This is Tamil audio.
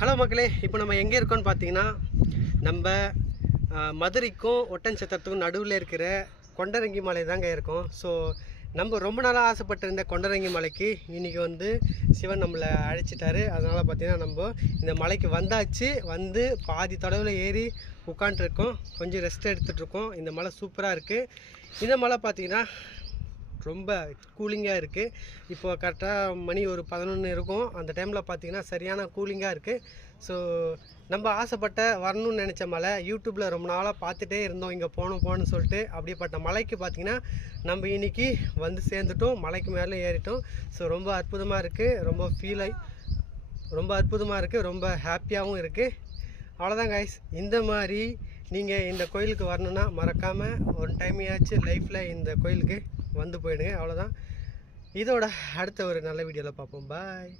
ஹலோ மக்களே, இப்போ நம்ம எங்கே இருக்கோம்னு பார்த்தீங்கன்னா, நம்ம மதுரைக்கும் ஒட்டன்சத்திரத்துக்கும் நடுவில் இருக்கிற கொண்டரங்கி மலை தாங்க இருக்கோம். ஸோ நம்ம ரொம்ப நாளாக ஆசைப்பட்டிருந்த கொண்டரங்கி மலைக்கு இன்றைக்கி வந்து சிவன் நம்மளை அழைச்சிட்டாரு. அதனால் பார்த்திங்கன்னா நம்ம இந்த மலைக்கு வந்தாச்சு. வந்து பாதி தொலைவில் ஏறி உட்காண்ட்ருக்கோம். கொஞ்சம் ரெஸ்ட் எடுத்துகிட்ருக்கோம். இந்த மலை சூப்பராக இருக்குது. இந்த மலை பார்த்திங்கன்னா ரொம்ப கூலிங்காக இருக்குது. இப்போ கரெக்டாக மணி ஒரு 11 இருக்கும். அந்த டைமில் பார்த்திங்கன்னா சரியான கூலிங்காக இருக்குது. ஸோ நம்ம ஆசைப்பட்ட வரணும்னு நினச்ச மலை, யூடியூப்பில் ரொம்ப நாளாக பார்த்துட்டே இருந்தோம், இங்கே போகணும்னு சொல்லிட்டு. அப்படிப்பட்ட மலைக்கு பார்த்திங்கன்னா நம்ம இன்றைக்கி வந்து சேர்ந்துட்டோம். மலைக்கு மேலே ஏறிட்டோம். ஸோ ரொம்ப அற்புதமாக இருக்குது. ரொம்ப அற்புதமாக இருக்குது. ரொம்ப ஹாப்பியாகவும் இருக்குது. அவ்வளோதான் கைஸ். இந்த மாதிரி நீங்கள் இந்த கோயிலுக்கு வரணுன்னா மறக்காமல் ஒரு டைமையாச்சும் லைஃப்பில் இந்த கோயிலுக்கு வந்து போயிடுங்க. அவ்வளோதான். இதோட அடுத்த ஒரு நல்ல வீடியோவில் பார்ப்போம். பாய்.